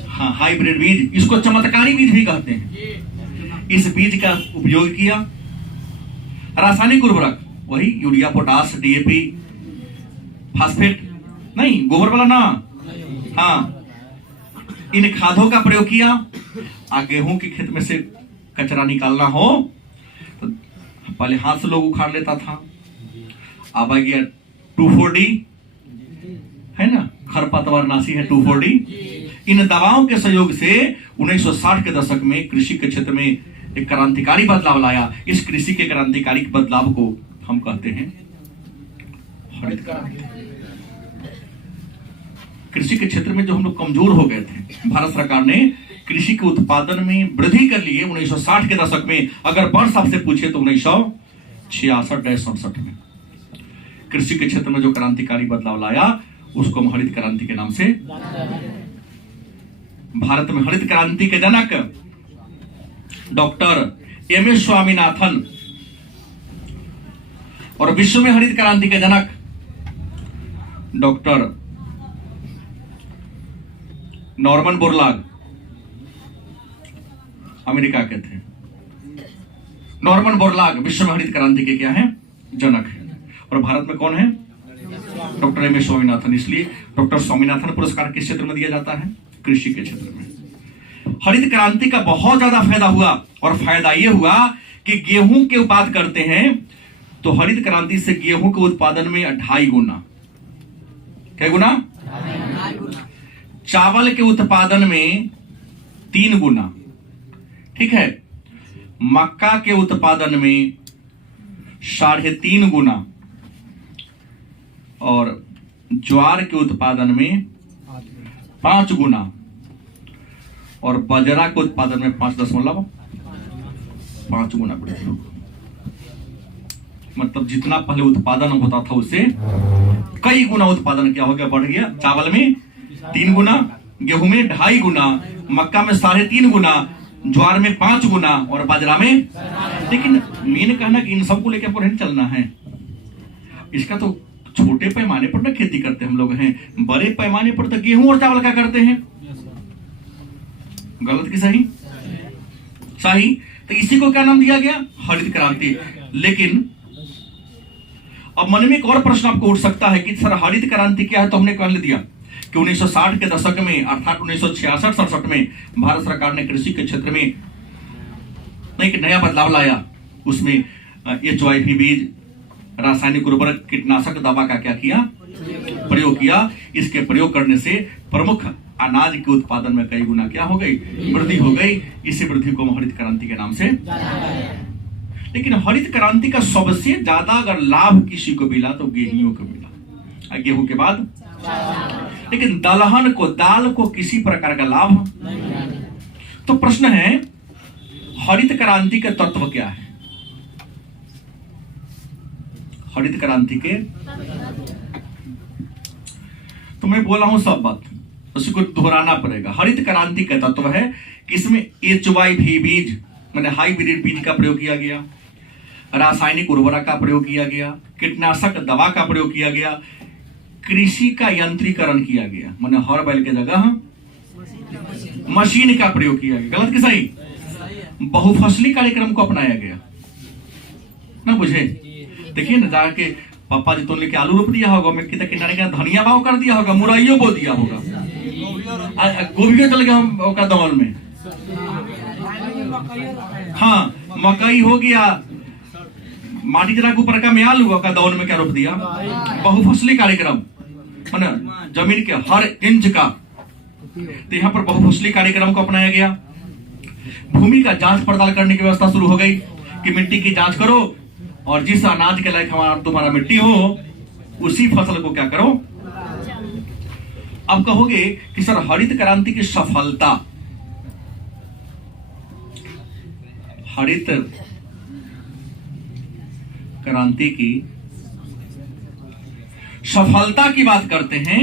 हाँ, हाइब्रिड बीज, इसको चमत्कारी बीज भी कहते हैं। इस बीज का उपयोग किया। रासायनिक उर्वरक वही यूरिया, पोटास, DAP, फास्फेट नहीं, गोबर वाला ना, हाँ, इन खादों का प्रयोग किया। गेहूं के खेत में से कचरा निकालना हो तो पहले हाथ से लोग उखाड़ लेता था। अब आ गया 2,4-D, है ना, खरपतवार नाशी है 2,4-D। इन दवाओं के सहयोग से 1960 के दशक में कृषि के क्षेत्र में एक क्रांतिकारी बदलाव लाया। इस कृषि के क्रांतिकारी बदलाव को हम कहते हैं हरित क्रांति। कृषि के क्षेत्र में जो हम लोग कमजोर हो गए थे, भारत सरकार ने कृषि के उत्पादन में वृद्धि कर लिए 1960 के दशक में। अगर वर्ष आपसे पूछे तो 1966-67 में कृषि के क्षेत्र में जो क्रांतिकारी बदलाव लाया उसको हम हरित क्रांति के नाम से। भारत में हरित क्रांति के जनक डॉक्टर MS स्वामीनाथन और विश्व में हरित क्रांति के जनक डॉक्टर नॉर्मन बोरलाग अमेरिका के थे। नॉर्मन बोरलाग विश्व में हरित क्रांति के क्या है, जनक है। और भारत में कौन है, डॉक्टर MS स्वामीनाथन। इसलिए डॉक्टर स्वामीनाथन पुरस्कार किस क्षेत्र में दिया जाता है, कृषि के क्षेत्र में। हरित क्रांति का बहुत ज्यादा फायदा हुआ, और फायदा यह हुआ कि गेहूं के उत्पादन करते हैं तो हरित क्रांति से गेहूं के उत्पादन में 2.5 गुना, क्या गुना, चावल के उत्पादन में 3 गुना, ठीक है, मक्का के उत्पादन में 3.5 गुना, और ज्वार के उत्पादन में 5 गुना, और बाजरा के उत्पादन में 5.5 गुना बढ़े। मतलब जितना पहले उत्पादन होता था उससे कई गुना उत्पादन क्या हो गया, बढ़ गया। चावल में 3 गुना, गेहूं में 2.5 गुना, मक्का में 3.5 गुना, ज्वार में 5 गुना, और बाजरा में। लेकिन मेन कहना कि इन सबको लेकर आपको नहीं चलना है। इसका तो छोटे पैमाने पर ना खेती करते हम लोग हैं, बड़े पैमाने पर तो गेहूं और चावल का करते हैं। गलत कि सही, सही। तो इसी को क्या नाम दिया गया, हरित क्रांति। लेकिन अब मन में एक और प्रश्न आपको उठ सकता है कि सर हरित क्रांति क्या है। तो हमने पहले दिया कि 1960 के दशक में, अर्थात 1966-67 में भारत सरकार ने कृषि के क्षेत्र में एक नया बदलाव लाया। उसमें HYV बीज, रासायनिक उर्वरक कीटनाशक दवा का क्या किया, प्रयोग किया। इसके प्रयोग करने से प्रमुख अनाज के उत्पादन में कई गुना क्या हो गई, वृद्धि हो गई। इसी वृद्धि को हम हरित क्रांति के नाम से। लेकिन हरित क्रांति का सबसे ज्यादा अगर लाभ किसी को मिला तो गेहूं को मिला, गेहूं के बाद। लेकिन दलहन को, दाल को किसी प्रकार का लाभ। तो प्रश्न है हरित क्रांति के तत्व क्या है? हरित क्रांति के तो मैं बोला हूं सब बात, उसी को दोहराना पड़ेगा। हरित क्रांति का तत्व है कि इसमें HYV बीज मैंने हाइब्रिड बीज का प्रयोग किया गया, रासायनिक उर्वरक का प्रयोग किया गया, कीटनाशक दवा का प्रयोग किया गया, कृषि का यंत्रीकरण किया गया, मैंने हर बैल के जगह मशीन का प्रयोग किया गया। गलत कि सही? बहुफसली कार्यक्रम को अपनाया गया ना, बुझे? देखिए ना, जाके पापा जी तो लेके आलू रोप दिया होगा, मिट्टी तक किनारे का धनिया भाव कर दिया होगा, मुरैयो बो दिया होगा, गोभी चल गया हम दौल में। हाँ, मकई हो गया, माटी जरा के ऊपर का में आलू का दौल में क्या रोप दिया। बहुफसली कार्यक्रम माने जमीन के हर इंच का, तो यहाँ पर बहुफसली कार्यक्रम को अपनाया गया। भूमि का जांच पड़ताल करने की व्यवस्था शुरू हो गई कि मिट्टी की जांच करो और जिस अनाज के लायक तुम्हारा मिट्टी हो उसी फसल को क्या करो। अब कहोगे कि सर हरित क्रांति की सफलता, हरित क्रांति की सफलता की बात करते हैं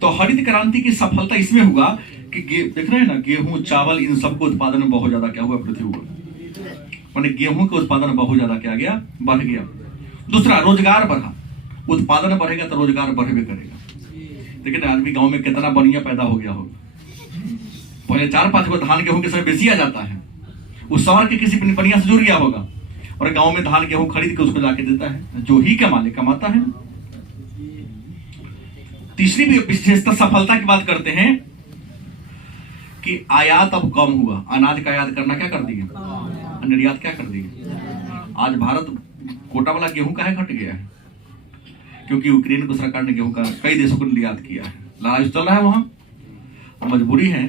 तो हरित क्रांति की सफलता इसमें हुआ कि देख रहे हैं ना, गेहूं चावल इन सबको उत्पादन में बहुत ज्यादा क्या हुआ, वृद्धि हुआ। माने गेहूं के उत्पादन बहुत ज्यादा क्या गया, बढ़ गया। दूसरा, रोजगार बढ़ा। उत्पादन बढ़ेगा तो रोजगार बढ़े करेगा। लेकिन आदमी गांव में कितना बढ़िया पैदा हो गया होगा। पहले 4-5 गो धान गेहूं के समय बेची आ जाता है, उस शहर के किसी बढ़िया से जुड़ गया होगा और गांव में धान गेहूं खरीद के उसको जाके देता है, जो ही कमाता है। तीसरी भी विशेषता सफलता की बात करते हैं कि आयात अब कम हुआ। अनाज का आयात करना क्या कर दिए, निर्यात क्या कर दिए। आज भारत कोटा वाला गेहूं का है घट गया है, क्योंकि यूक्रेन को सरकार ने गेहूं का कई देशों को निर्यात किया है। लड़ाई चल रहा है वहां, और मजबूरी है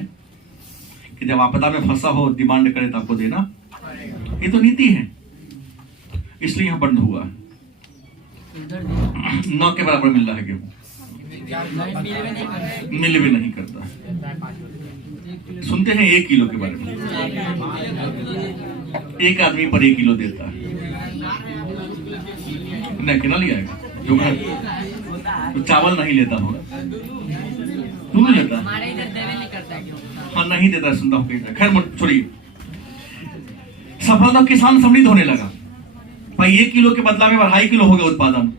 कि जब आपदा में फंसा हो डिमांड करे तो आपको देना, ये तो नीति है। इसलिए यहां बंद हुआ है, न के बराबर मिल रहा है गेहूं, मिल भी नहीं करता है। सुनते हैं 1 किलो के बारे में, एक आदमी पर 1 किलो देता है, नहीं कितना ले आएगा जो घर तो चावल नहीं लेता होगा, क्यों नहीं लेता? हाँ नहीं देता, सुनता हूँ। खैर छोड़िए, सफलता किसान समृद्ध होने लगा भाई। 1 किलो के बदला में 2.5 किलो हो गया उत्पादन,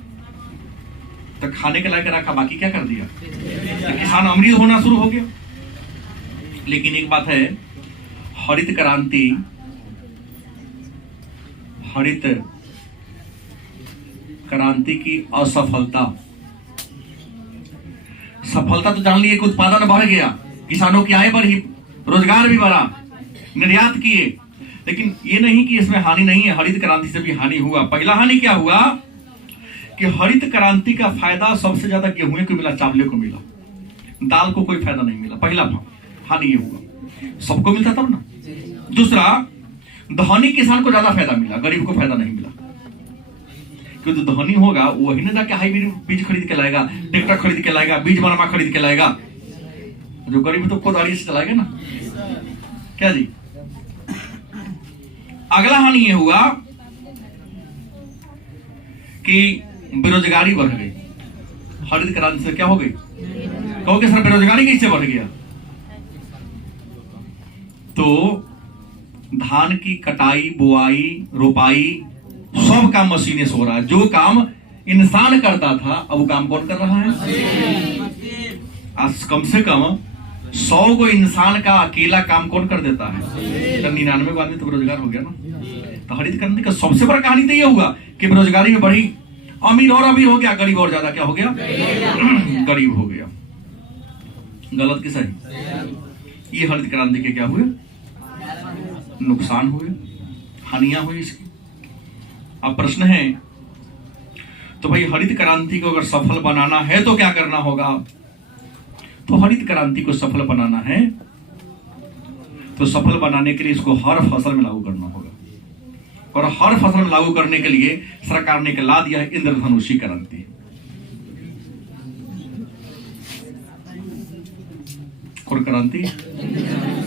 तो खाने के लायक रखा, बाकी क्या कर दिया, तो किसान अमृत होना शुरू हो गया। लेकिन एक बात है, हरित क्रांति की असफलता। सफलता तो जान लिए कि उत्पादन बढ़ गया, किसानों की आय बढ़ी, रोजगार भी बढ़ा, निर्यात किए। लेकिन ये नहीं कि इसमें हानि नहीं है, हरित क्रांति से भी हानि हुआ। पहला हानि क्या हुआ कि हरित क्रांति का फायदा सबसे ज्यादा गेहूं को मिला, चावल को मिला, दाल को कोई फायदा नहीं मिला। पहला हानि ये हुआ, सबको मिलता तब ना। दूसरा, धनी किसान को ज्यादा फायदा मिला, गरीब को फायदा नहीं मिला। क्योंकि जो धनी होगा वही ना जाके हाइब्रिड बीज खरीद के लाएगा, ट्रैक्टर खरीद के लाएगा, बीज बनवा खरीद के लाएगा। जो गरीब तो कोदारी से चलाएगा ना, क्या जी। अगला हानि ये हुआ कि बेरोजगारी बढ़ गई। हरित क्रांति से क्या हो गई, कहोगे सर बेरोजगारी कैसे बढ़ गया? तो धान की कटाई, बुआई, रोपाई सब काम मशीनें से हो रहा है। जो काम इंसान करता था अब वो काम कौन कर रहा है? आज कम से कम 100 को इंसान का अकेला काम कौन कर देता है? तो 99 आदमी तो बेरोजगार हो गया ना। तो हरित क्रांति का सबसे बड़ा कहानी तो ये हुआ कि बेरोजगारी में बढ़ी, अमीर और अमीर हो गया, गरीब और ज्यादा क्या हो गया, गरीब हो गया। गलत कि सही? ये हरित क्रांति के क्या हुए, नुकसान हुए, हानियां हुई इसकी। अब प्रश्न है तो भाई हरित क्रांति को अगर सफल बनाना है तो क्या करना होगा? तो हरित क्रांति को सफल बनाना है तो सफल बनाने के लिए इसको हर फसल में लागू करना होगा, और हर फसल में लागू करने के लिए सरकार ने ला दिया है इंद्रधनुषी क्रांति। कौन क्रांति?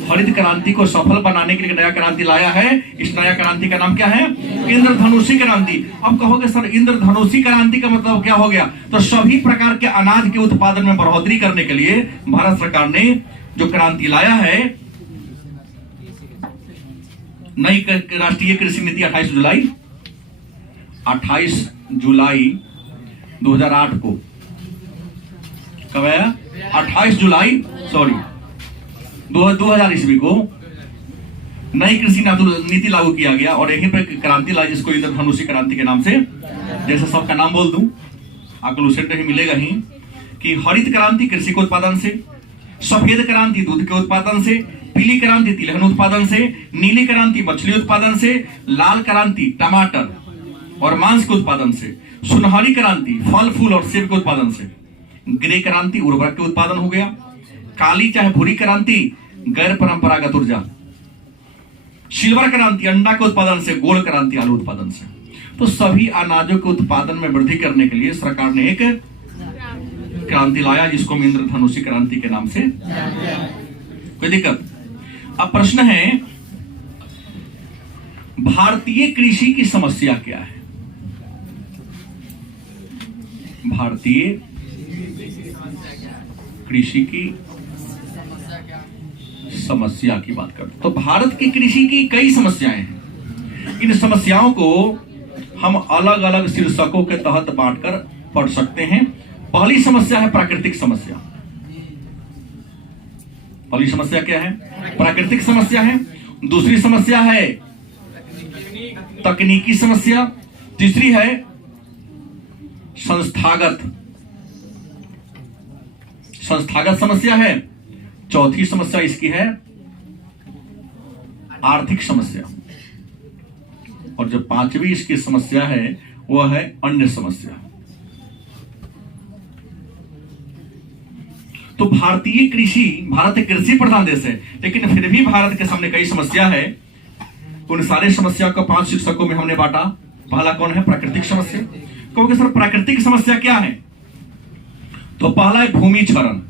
हरित क्रांति को सफल बनाने के लिए नया क्रांति लाया है। इस नया क्रांति का नाम क्या है? इंद्रधनुषी क्रांति। अब कहोगे सर इंद्रधनुषी क्रांति का मतलब क्या हो गया? तो सभी प्रकार के अनाज के उत्पादन में बढ़ोतरी करने के लिए भारत सरकार ने जो क्रांति लाया है, नई राष्ट्रीय कृषि नीति 28 जुलाई 2008 को, कब आया? 28 जुलाई 2000 ईस्वी को नई कृषि नीति लागू किया गया और यहीं पर क्रांति लाई जिसको इंद्रधनुषी क्रांति के नाम से, जैसे सबका नाम बोल दूं आपको सेंटर ही मिलेगा ही, कि हरित क्रांति कृषि के उत्पादन से, सफेद क्रांति दूध के उत्पादन से, पीली क्रांति तिलहन उत्पादन से, नीली क्रांति मछली उत्पादन से, लाल क्रांति टमाटर और मांस के उत्पादन से, सुनहरी क्रांति फल फूल और सेब के उत्पादन से, ग्रे क्रांति उर्वरक के उत्पादन हो गया, काली चाहे भूरी क्रांति गैर परंपरागत ऊर्जा, सिल्वर क्रांति अंडा के उत्पादन से, गोल्ड क्रांति आलू उत्पादन से। तो सभी अनाजों के उत्पादन में वृद्धि करने के लिए सरकार ने एक क्रांति लाया जिसको इंद्रधनुषी क्रांति के नाम से। कोई दिक्कत? अब प्रश्न है भारतीय कृषि की समस्या क्या है? भारतीय कृषि की समस्या की बात करते तो भारत की कृषि की कई समस्याएं हैं। इन समस्याओं को हम अलग अलग शीर्षकों के तहत बांटकर पढ़ सकते हैं। पहली समस्या है प्राकृतिक समस्या। पहली समस्या क्या है? प्राकृतिक समस्या है। दूसरी समस्या है तकनीकी समस्या। तीसरी है संस्थागत समस्या है। चौथी समस्या इसकी है आर्थिक समस्या, और जो पांचवी इसकी समस्या है वह है अन्य समस्या। तो भारतीय कृषि, भारत एक कृषि प्रधान देश है, लेकिन फिर भी भारत के सामने कई समस्या है। उन सारे समस्या को 5 शीर्षकों में हमने बांटा। पहला कौन है? प्राकृतिक समस्या। कहोगे सर प्राकृतिक समस्या क्या है? तो पहला है भूमि क्षरण।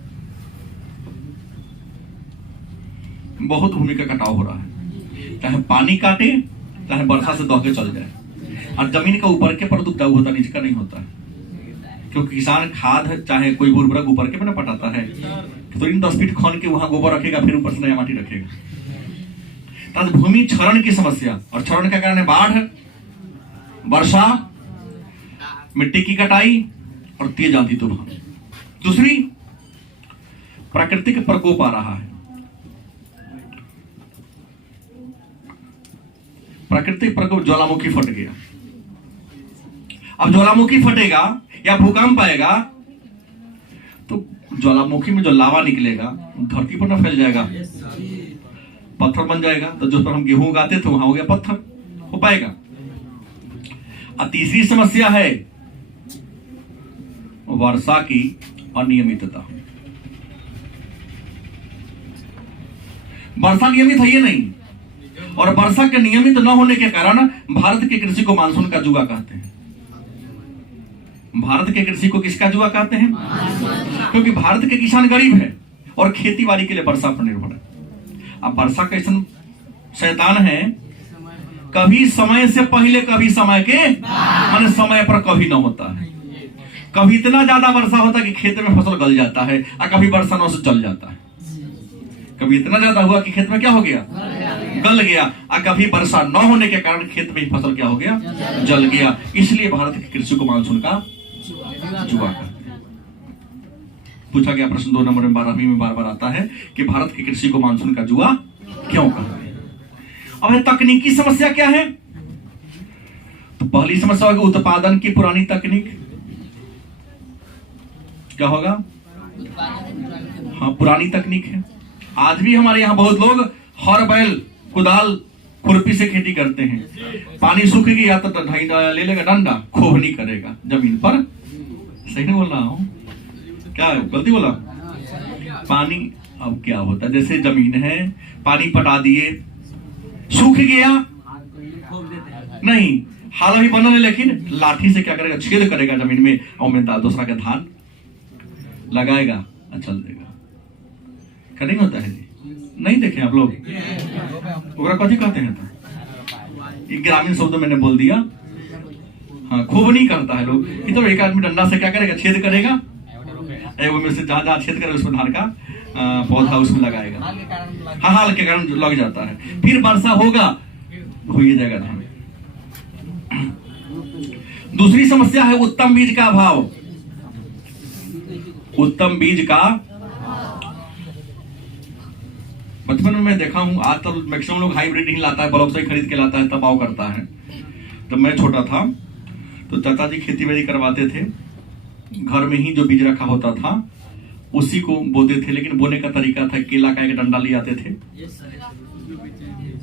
बहुत भूमि का कटाव हो रहा है, चाहे पानी काटे चाहे वर्षा से दह के चल जाए, और जमीन का ऊपर के पर उपजाऊ होता, नीचे का नहीं होता है, क्योंकि किसान खाद चाहे कोई उर्वरक ऊपर के में पटाता है, तो इन 10 फीट खन के वहां गोबर रखेगा, फिर ऊपर से नया माटी रखेगा। तो भूमि क्षरण की समस्या, और क्षरण का कारण है बाढ़, वर्षा, मिट्टी की कटाई और तेज आंधी तूफान। दूसरी प्राकृतिक प्रकोप आ रहा है। प्राकृतिक प्रकोप, ज्वालामुखी फट गया। अब ज्वालामुखी फटेगा या भूकंप आएगा तो ज्वालामुखी में जो लावा निकलेगा धरती पर न फैल जाएगा, पत्थर बन जाएगा। तो जो पर हम गेहूं उगाते थे वहां हो गया पत्थर, हो पाएगा। और तीसरी समस्या है वर्षा की अनियमितता। वर्षा नियमित है ये नहीं, और वर्षा के नियमित न होने के कारण भारत के कृषि को मानसून का जुआ कहते हैं। भारत के कृषि को किसका जुआ कहते हैं? क्योंकि भारत के किसान गरीब है और खेती बाड़ी के लिए वर्षा पर निर्भर है। अब वर्षा कैसन शैतान है, कभी समय से पहले कभी समय के माने समय पर कभी न होता है। कभी इतना ज्यादा वर्षा होता है कि खेत में फसल गल जाता है, और कभी वर्षा न से जल जाता है। कभी इतना ज्यादा हुआ कि खेत में क्या हो गया? गल गया। और कभी वर्षा न होने के कारण खेत में ही फसल क्या हो गया? जल गया। इसलिए भारत की कृषि को मानसून का जुआ करते हैं। पूछा गया प्रश्न 2 नंबर में 12वीं में बार बार आता है कि भारत की कृषि को मानसून का जुआ क्यों कहते हैं। अब तकनीकी समस्या क्या है? तो पहली समस्या होगी उत्पादन की पुरानी तकनीक। क्या होगा? हाँ, पुरानी तकनीक है। आज भी हमारे यहाँ बहुत लोग हर बैल कुदाल खुरपी से खेती करते हैं। पानी सूख गया तो ले लेगा डंडा, खोह नहीं करेगा जमीन पर। सही नहीं बोल रहा हूँ क्या, गलती बोला? पानी अब क्या होता है, जैसे जमीन है, पानी पटा दिए, सूख गया नहीं, हाल अभी बना है, लेकिन लाठी से क्या करेगा, छेद करेगा जमीन में, और में दूसरा का धान लगाएगा और चल देगा। करेंगे होता है जी, नहीं देखे आप लोग? ओकरा कथी कहते हैं? तो ग्रामीण शब्द मैंने बोल दिया। हाँ, खूब नहीं करता है लोग कि तो एक आदमी डंडा से क्या करेगा, छेद करेगा, एगो में से जहां छेद करेगा उसमें धान का पौधा उसमें लगाएगा। हाँ, हाल के कारण लग जाता है, फिर वर्षा होगा, हो ही जाएगा धान। दूसरी समस्या है उत्तम बीज का अभाव। उत्तम बीज का, बचपन में मैं देखा हूं, आज तो मैक्सिमम लोग हाइब्रिड ही लाता है, ब्लॉक से खरीद के लाता है, दबाव करता है। तो मैं छोटा था तो चाचा जी खेती बाड़ी करवाते थे, घर में ही जो बीज रखा होता था उसी को बोते थे, लेकिन बोने का तरीका था केला का एक डंडा ले आते थे,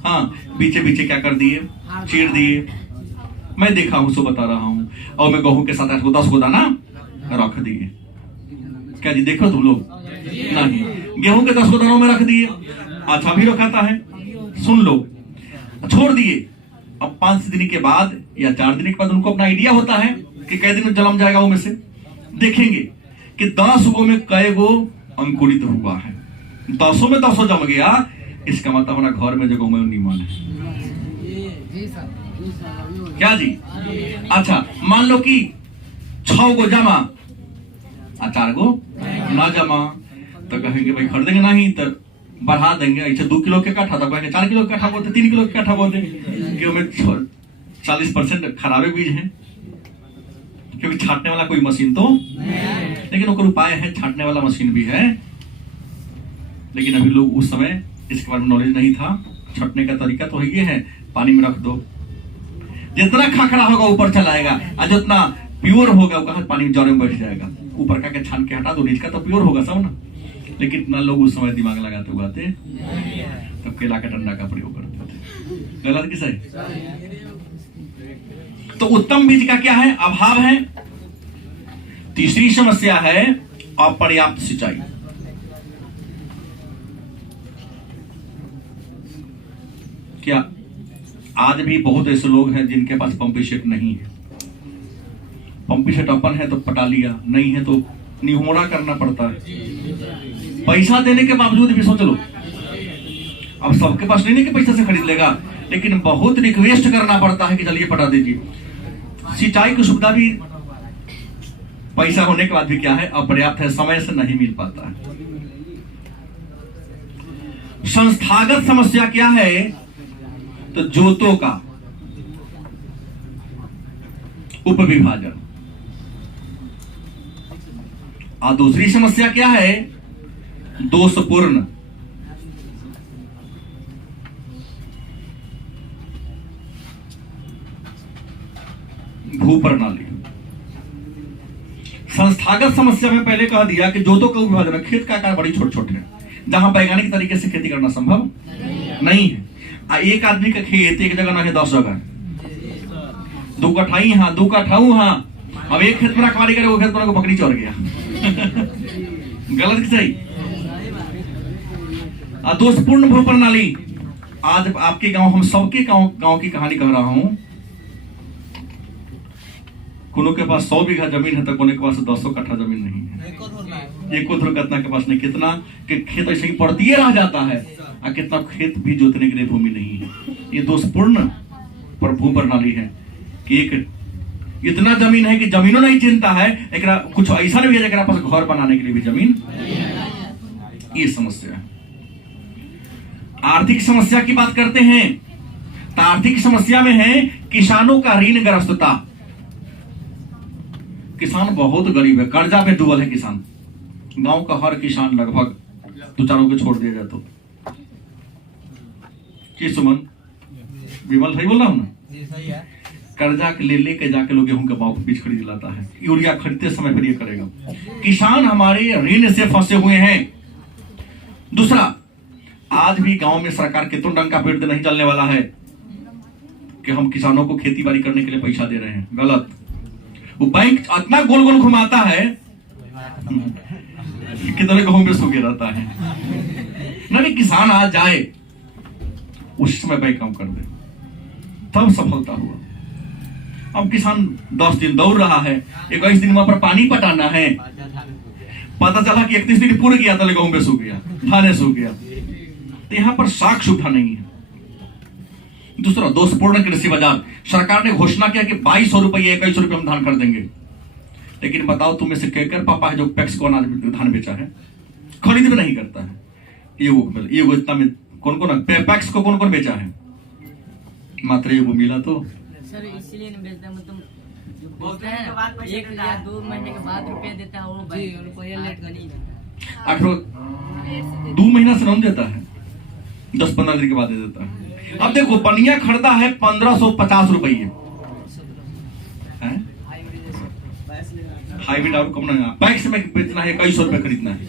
हाँ, बीचे बीचे क्या कर दिए, चीर दिए। मैं देखा हूं, सो बता रहा हूं। और मैं गेहूं के साथ 10 को दाना रख दिए। क्या जी देखो तुम लोग? नहीं, गेहूं के 10 को दानों में रख दिए, अच्छा भी रखाता है, सुन लो, छोड़ दिए। अब 5 दिन के बाद या 4 दिन के बाद उनको अपना आइडिया होता है कि कै दिन में जन्म जाएगा, वो में से देखेंगे कि 10 गो में कै गो अंकुरित हुआ है, 10 में 10 जम गया, इसका मतलब हमारा घर में जो गौ में नीमन है। क्या जी? अच्छा, मान लो कि 6 गो जमा और 4 गो ना जमा, तो कहेंगे भाई खरीदेंगे नहीं, तो बढ़ा देंगे, ऐसे 2 किलो के कट्ठा, तो कहेंगे 4 किलो के कट्ठा बोलते, 3 किलो के कट्ठा बोलते, क्योंकि 40% खराबे बीज हैं, क्योंकि छांटने वाला कोई मशीन तो लेकिन उनका उपाय है, छांटने वाला मशीन भी है, लेकिन अभी लोग उस समय इसके बारे में नॉलेज नहीं था। छांटने का तरीका तो ये है, पानी में रख दो, जितना खाखड़ा होगा ऊपर चलाएगा, और जितना प्योर होगा वो कहा पानी में जड़ में बैठ जाएगा, ऊपर का छान के हटा दो, नीचे का तो प्योर होगा सब ना। लेकिन इतना लोग उस समय दिमाग लगाते उगाते तो केला का डंडा का प्रयोग करते थे। गलत कि सही? तो उत्तम बीज का क्या है, अभाव है। तीसरी समस्या है अपर्याप्त सिंचाई। क्या आज भी बहुत ऐसे लोग हैं जिनके पास पंपी सेट नहीं है? पंपी सेट अपन है तो पटा लिया, नहीं है तो निहोरा करना पड़ता है, पैसा देने के बावजूद भी। सोच लो, अब सबके पास नहीं कि पैसा से खरीद लेगा, लेकिन बहुत रिक्वेस्ट करना पड़ता है कि चलिए पटा दीजिए। सिंचाई की सुविधा भी पैसा होने के बाद भी क्या है, अपर्याप्त है, समय से नहीं मिल पाता है। संस्थागत समस्या क्या है, तो जोतों का उपविभाजन। और दूसरी समस्या क्या है, दोषपूर्ण भू प्रणाली। संस्थागत समस्या में पहले कह दिया कि जोतों का विभाजन, खेत का आकार बड़ी छोटे छोटे है, जहां वैज्ञानिक तरीके से खेती करना संभव नहीं है। एक आदमी का खेत एक जगह ना है, 10 जगह, 2 कट्ठा यहाँ, 2 कट्ठा वहां। अब एक खेत में रखवाली करे, वो खेत में बकरी चढ़ गया। गलत कि सही? दोषपूर्ण भू प्रणाली। आज आपके गांव, हम सबके गांव की कहानी कह रहा हूं। कोनो के पास 100 बीघा जमीन है तो कोनो के पास 200 कट्ठा जमीन नहीं है। एक कितना के पास नहीं, कितना के खेत ऐसे ही पड़ती रह जाता है, और कितना खेत भी जोतने के लिए भूमि नहीं है। ये दोषपूर्ण पर भू प्रणाली है कि एक इतना जमीन है कि जमीनों नहीं चिंता है, एक कुछ ऐसा नहीं है जरा पास घर बनाने के लिए भी जमीन। ये समस्या है। आर्थिक समस्या की बात करते हैं तो आर्थिक समस्या में है किसानों का ऋणग्रस्तता। किसान बहुत गरीब है, कर्जा पे डूबल है किसान। गांव का हर किसान लगभग 2-4 को छोड़ दिया जाए तो। कि सुमन विमल सही बोल रहा हूं ना? कर्जा ले लेके जाके लोग गेहूं का बीज खरीद लाता है, यूरिया खरीदते समय फिर ये करेगा। किसान हमारे ऋण से फंसे हुए हैं। दूसरा, आज भी गांव में सरकार के तो डंका पेट नहीं चलने वाला है। कि हम किसानों को खेती बाड़ी करने के लिए पैसा दे रहे हैं। गलत। वो बैंक इतना गोल गोल घुमाता है कि कितने गेहूं में सूखे रहता है ना कि किसान आ जाए उस समय बैंक काम कर दे, तब सफलता हुआ। अब किसान 10 दिन दौड़ रहा है, 21 दिन वहां पर पानी पटाना है, पता चला कि 31 दिन पूरे किया, गेहूं में सूख गया, धाने सूख गया। तो यहां पर साख सुविधा नहीं है। दूसरा, दोषपूर्ण कृषि बाजार। सरकार ने घोषणा किया कि 2200 रुपये 2100 रुपये हम धान कर देंगे, लेकिन बताओ तुम्हें से कहकर पापा है जो पैक्स को अनाज धान बेचा है, खरीद भी नहीं करता है। ये इतना में कौन कौन पैक्स को कौन कौन बेचा है? मात्र ये वो मिला तो सर इसलिए नहीं बेचता, मतलब जो बोलते हैं ना 1 या 2 महीने के बाद रुपया देता है वो भाई रुपया लेट का नहीं देता। 2 महीना से नहीं देता है, 10-15 दिन के बाद दे देता है। अब देखो बनिया खरीदा है 1550 रुपये, हाईब्रिड और कम नहीं, पैक्स में बेचना है 2100 रुपये खरीदना है।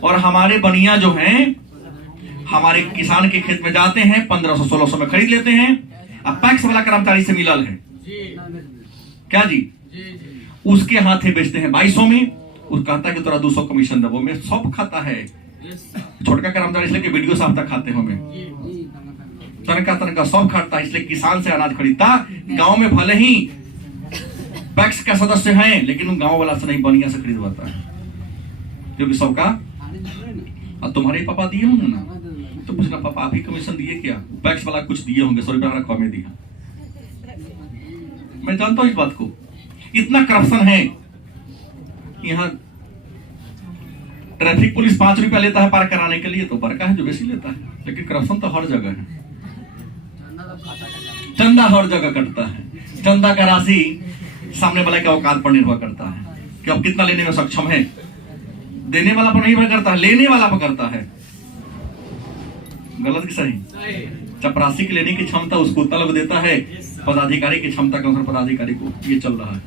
और हमारे बनिया जो हैं हमारे किसान के खेत में जाते हैं 1500-1600 में खरीद लेते हैं। अब पैक्स वाला कर्मचारी से मिलल है क्या जी, उसके हाथे बेचते हैं 2200 में। वो कहता है कि तोरा 200 कमीशन दबो में, सब खाता है। छोटका कर्मचारी इसलिए कि वीडियो साहब तक खाते हमें, तनका सब खाता है, इसलिए किसान से अनाज खरीदता। गांव में भले ही पैक्स का सदस्य हैं, लेकिन उन गांव वाला से नहीं, बनिया से खरीदवाता है, क्योंकि सबका। अब तुम्हारे पापा दिए होंगे ना, तो पूछना पापा आप ही कमीशन दिए क्या? पैक्स वाला कुछ दिए होंगे, 100 रुपया कम में दिया। मैं जानता हूं इस बात को। इतना करप्शन है यहाँ। ट्रैफिक पुलिस 5 रुपया लेता है पार कराने के लिए, तो बड़का है जो बेसी लेता है, लेकिन करप्शन तो हर जगह है। चंदा हर जगह कटता है। चंदा का राशि सामने वाले के औकात पर निर्भर करता है कि अब कितना लेने में सक्षम है। देने वाला पर निर्भर करता है, लेने वाला पर करता है। गलत कि सही? चपरासी की लेने की क्षमता उसको उतना लोग देता है, पदाधिकारी की क्षमता के अनुसार पदाधिकारी को ये चल रहा है।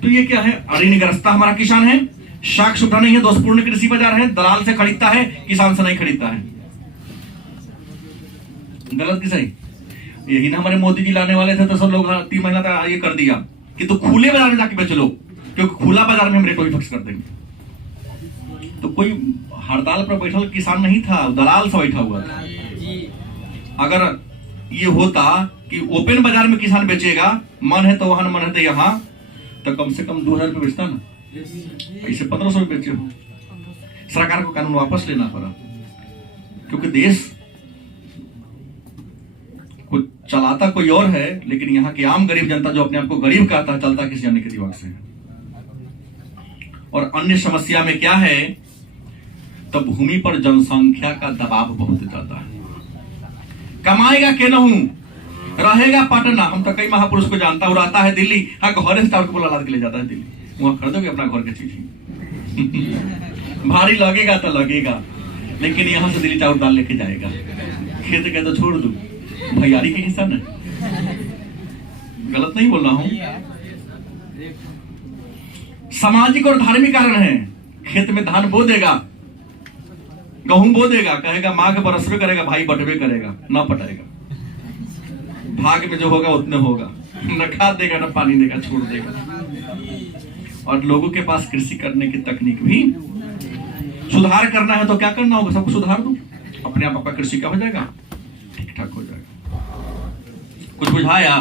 तो ये क्या है? ऋणग्रस्ता हमारा किसान है, साख सुविधा नहीं है, दोषपूर्ण कृषि बाजार है, दलाल से खरीदता है, किसान से नहीं खरीदता है। गलत कि सही? यही ना हमारे मोदी जी लाने वाले थे तो सब लोग 3 महीना तक ये कर दिया कि तो खुले बाजार में जाके बेच लो, क्योंकि खुला बाजार में हम रेट वही फिक्स कर देंगे। तो कोई हड़ताल पर बैठल किसान नहीं था, दलाल से बैठा हुआ था। अगर ये होता कि ओपन बाजार में किसान बेचेगा, मन है तो वहां, मन है तो यहाँ, तो कम से कम 2000 रुपये बेचता ना, ऐसे 1500 रुपये बेचे हो। सरकार को कानून वापस लेना पड़ा, क्योंकि देश को चलाता कोई और है, लेकिन यहाँ की आम गरीब जनता जो अपने आप को गरीब कहता है, चलता किसी अन्य के दिमाग से है। और अन्य समस्या में क्या है, तो भूमि पर जनसंख्या का दबाव बहुत ज्यादा है। कमाएगा के नहूं, रहेगा पटना। हम तो कई महापुरुष को जानता हूं, रहता है दिल्ली, हाँ घर से को बोला के ले जाता है दिल्ली, वहां खरीदोगे अपना घर की चीज भारी लगेगा तो लगेगा, लेकिन यहां से दिल्ली चाउर दाल लेके जाएगा। खेत के तो छोड़ दू, भैयारी के हिस्सा न। गलत नहीं बोल रहा हूं। सामाजिक और धार्मिक कारण है। खेत में धान बो देगा, गेहूं बो देगा, कहेगा माँ के बरसबे करेगा, भाई बटवे करेगा, ना पटाएगा। भाग में जो होगा उतने होगा, न खाद देगा न पानी देगा, छोड़ देगा। और लोगों के पास कृषि करने की तकनीक भी, सुधार करना है तो क्या करना होगा? सबको सुधार दो, अपने आप आपका कृषि क्या हो जाएगा, ठीक ठाक हो जाएगा। कुछ बुझाया?